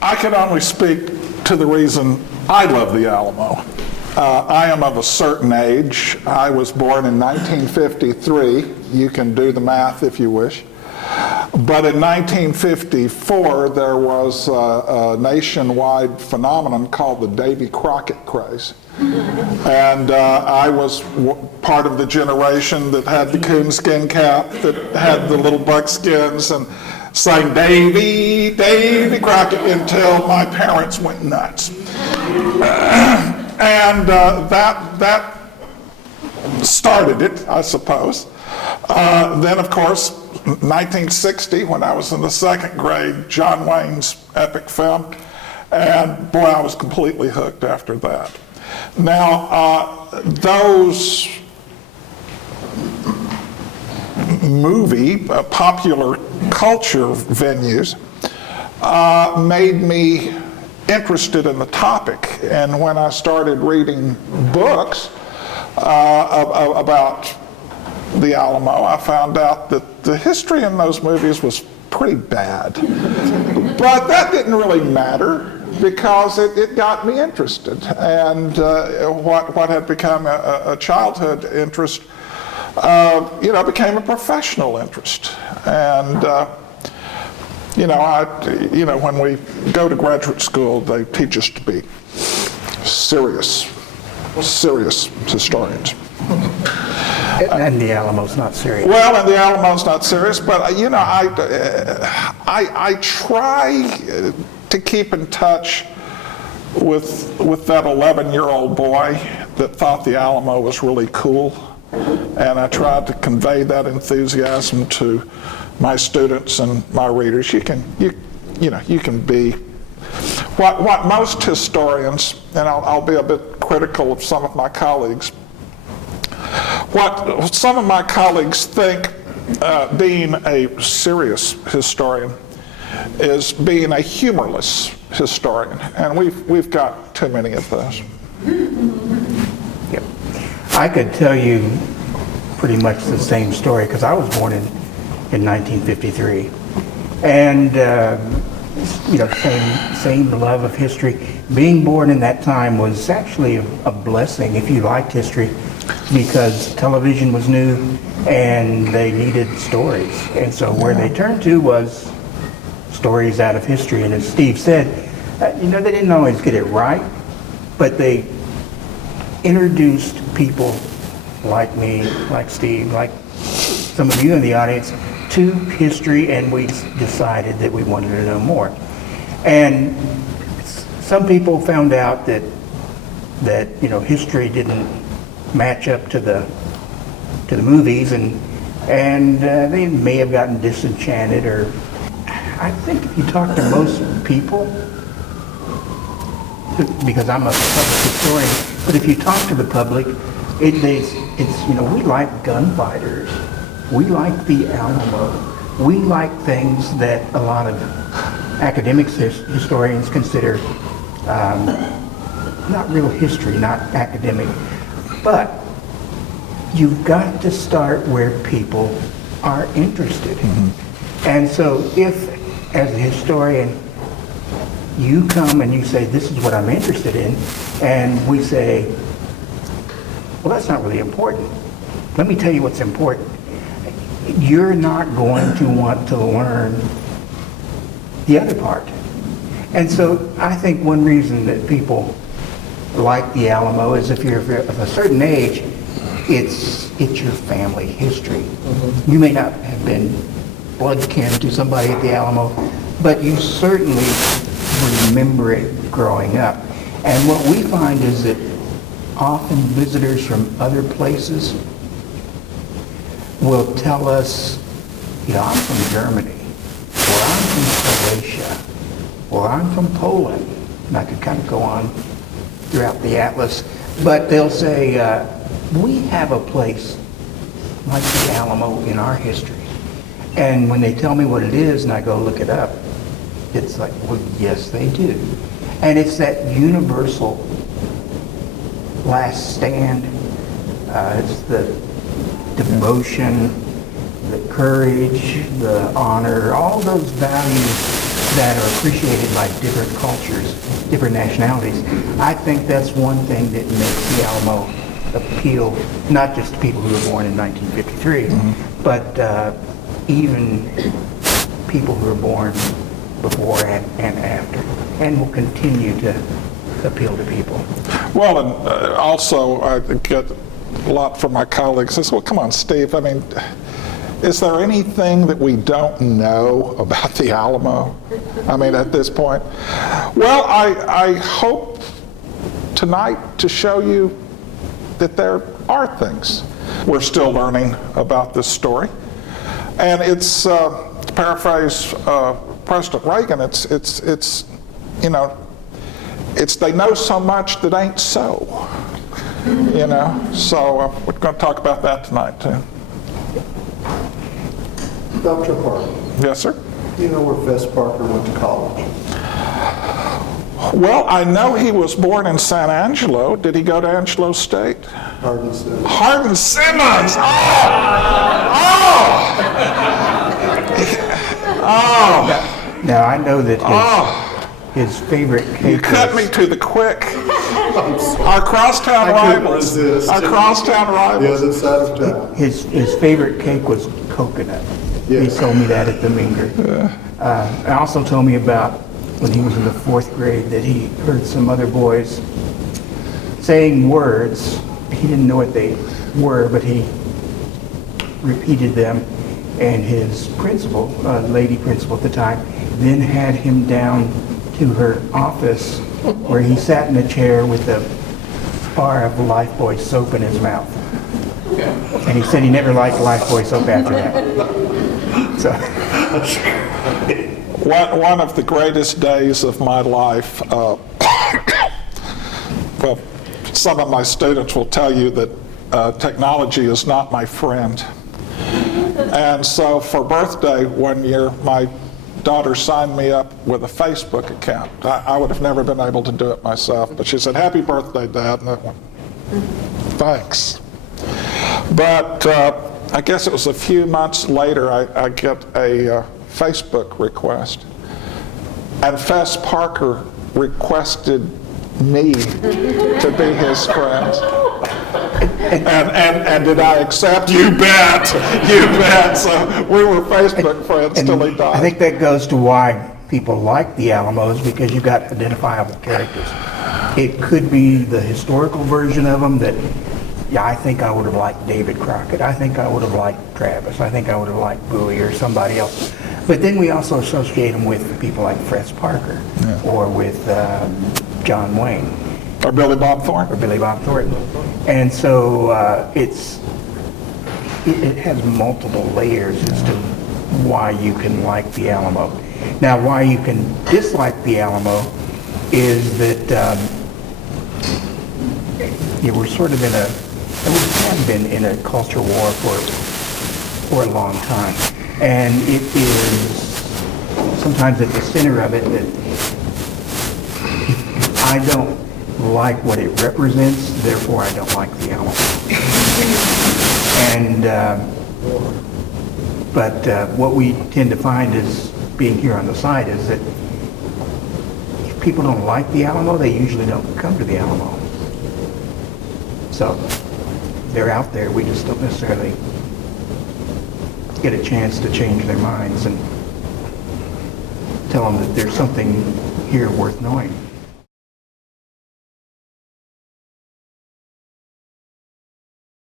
I can only speak to the reason I love the Alamo. I am of a certain age. I was born in 1953. You can do the math if you wish. But in 1954, there was a nationwide phenomenon called the Davy Crockett craze. And I was part of the generation that had the coonskin cap, that had the little buckskins, and sang Davy, Davy Crockett until my parents went nuts. And that started it, I suppose. Then, of course, 1960, when I was in the second grade, John Wayne's epic film, and boy, I was completely hooked after that. Now, those popular culture venues made me interested in the topic, and when I started reading books about the Alamo, I found out that the history in those movies was pretty bad. But that didn't really matter because it got me interested, and what had become a childhood interest became a professional interest. And when we go to graduate school, they teach us to be serious historians. And the Alamo's not serious. Well, and the Alamo's not serious, but I try to keep in touch with that 11-year-old boy that thought the Alamo was really cool, and I tried to convey that enthusiasm to my students and my readers. You can be what most historians, and I'll be a bit critical of some of my colleagues. What some of my colleagues think being a serious historian is being a humorless historian, and we've got too many of those. Yep. I could tell you pretty much the same story because I was born in 1953, and same love of history. Being born in that time was actually a blessing if you liked history, because television was new and they needed stories, and so where they turned to was stories out of history. And as Steve said, they didn't always get it right, but they introduced people like me, like Steve, like some of you in the audience, to history, and we decided that we wanted to know more. And some people found out that history didn't match up to the movies, and they may have gotten disenchanted. Or I think if you talk to most people, because I'm a public historian, but if you talk to the public, it's we like gunfighters, we like the Alamo, we like things that a lot of academics, historians consider not real history, not academic. But you've got to start where people are interested. Mm-hmm. And so if, as a historian, you come and you say, this is what I'm interested in, and we say, well, that's not really important. Let me tell you what's important. You're not going to want to learn the other part. And so I think one reason that people like the Alamo is if you're of a certain age, it's your family history. Mm-hmm. You may not have been blood kin to somebody at the Alamo, but you certainly remember it growing up. And what we find is that often visitors from other places will tell us, I'm from Germany, or I'm from Croatia, or I'm from Poland. And I could kind of go on throughout the atlas, but they'll say, we have a place like the Alamo in our history. And when they tell me what it is and I go look it up, it's like, well, yes, they do. And it's that universal last stand. It's the devotion, the courage, the honor, all those values that are appreciated by different cultures, different nationalities. I think that's one thing that makes the Alamo appeal, not just to people who were born in 1953, but even people who were born before and after, and will continue to appeal to people. Well, and also I get a lot from my colleagues says, well, come on, Steve, I mean, is there anything that we don't know about the Alamo? I mean, at this point? Well, I hope tonight to show you that there are things. We're still learning about this story. And it's, to paraphrase President Reagan, it's you know, it's they know so much that ain't so. You know, so we're going to talk about that tonight too. Dr. Hardin, Yes, sir. do you know where Fess Parker went to college? Well, I know he was born in San Angelo. Did he go to Angelo State? Hardin Simmons. Hardin Simmons! Now, I know that his favorite cake You cut me to the quick. Our crosstown I couldn't rivals. resist. Our crosstown The rivals. other side of town. his favorite cake was coconut. Yes. He told me that at the Minger. And also told me about when he was in the 4th grade that he heard some other boys saying words. He didn't know what they were, but he repeated them. And his principal, lady principal at the time, then had him down to her office where he sat in a chair with a bar of Lifebuoy soap in his mouth. And he said he never liked Lifebuoy soap after that. So, One of the greatest days of my life, well, some of my students will tell you that technology is not my friend. And so for birthday one year, my daughter signed me up with a Facebook account. I would have never been able to do it myself, but she said, "Happy birthday, Dad," and I went, "Thanks." But I guess it was a few months later, I get a Facebook request, and Fess Parker requested me to be his friend. And did I accept? You bet! You bet! So we were Facebook friends till he died. I think that goes to why people like the Alamos, because you got identifiable characters. It could be the historical version of them that, yeah, I think I would have liked David Crockett. I think I would have liked Travis. I think I would have liked Bowie or somebody else. But then we also associate them with people like Fess Parker or with John Wayne. Or Billy Bob Thornton. Or Billy Bob Thornton. And so it has multiple layers as to why you can like the Alamo. Now, why you can dislike the Alamo is that we're sort of we have been in a culture war for a long time. And it is sometimes at the center of it that I don't like what it represents, therefore I don't like the Alamo. And but what we tend to find is, being here on the site, is that if people don't like the Alamo, they usually don't come to the Alamo. So they're out there, we just don't necessarily get a chance to change their minds and tell them that there's something here worth knowing.